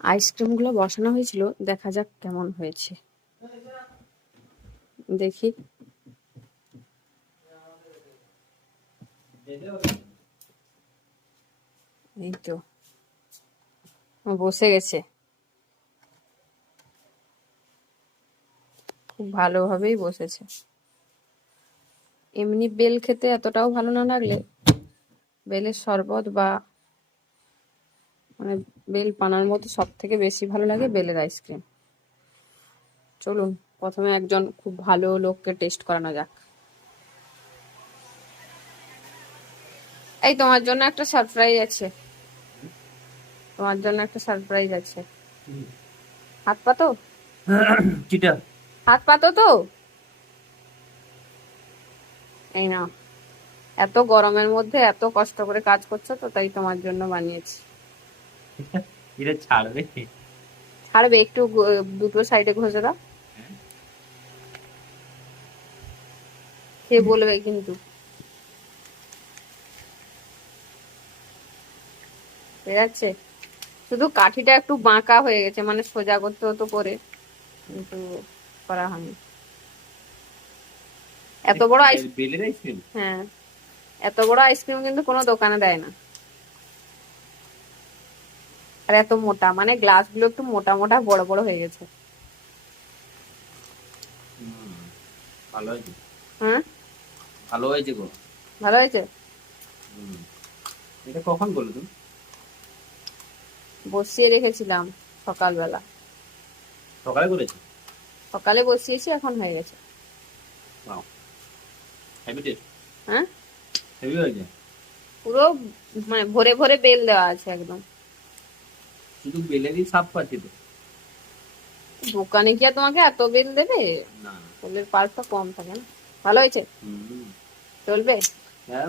Ice cream গুলো বসানো হয়েছিল, দেখা যাক কেমন হয়েছে। দেখি। এই তো বসে গেছে, খুব ভালোভাবেই বসেছে। এমনি বেল খেতে এতটাও ভালো না লাগলে বেলের শরবত বা মানে বেল পানার মধ্যে সব থেকে বেশি ভালো লাগে বেলের আইসক্রিম। চলুন প্রথমে একজন খুব ভালো লোককে টেস্ট করানো যাক। এই তোমার জন্য একটা সারপ্রাইজ আছে, তোমার জন্য একটা সারপ্রাইজ আছে। হাত পাতো, কিটা হাত পাতো তো। এই নাও, এত গরমের মধ্যে এত কষ্ট করে কাজ করছো তো, তাই তোমার জন্য বানিয়েছি। এটা ছাড়বে? ছাড়বে একটু, দুটো সাইডে ঘষে দাও, খেয়ে বলবে কিন্তু। ঠিক আছে, শুধু কাঠিটা একটু বাঁকা হয়ে গেছে, মানে সোজা করতে হতো করে, কিন্তু করা হয়নি। এত বড় বেলের আইসক্রিম? হ্যাঁ, এত বড় আইসক্রিম কিন্তু কোনো দোকানে দেয় না। আর এত মোটা, মানে গ্লাস গুলো একটু মোটা মোটা বড় বড় হয়ে গেছে। ভালো হয়েছে, হ্যাঁ ভালো হয়েছে গো। ভালো হয়েছে। এটা কখন বলো তুমি? বসিয়ে রেখেছিলাম সকালবেলা, সকালে করেছো? সকালে বসিয়েছি, এখন হয়ে গেছে। নাও, হেভি টেস্ট, হ্যাঁ হেভি হয়েছে। পুরো মানে ভরে ভরে বেল দেওয়া আছে একদম। শুধু বেলেরই সাপ পাচ্ছি তো। দোকানে কি আর তোমাকে এত বেল দেবে? না। বেলের পাল্পটা কম থাকে না। ভালো হয়েছে, হুম। চলবে। হ্যাঁ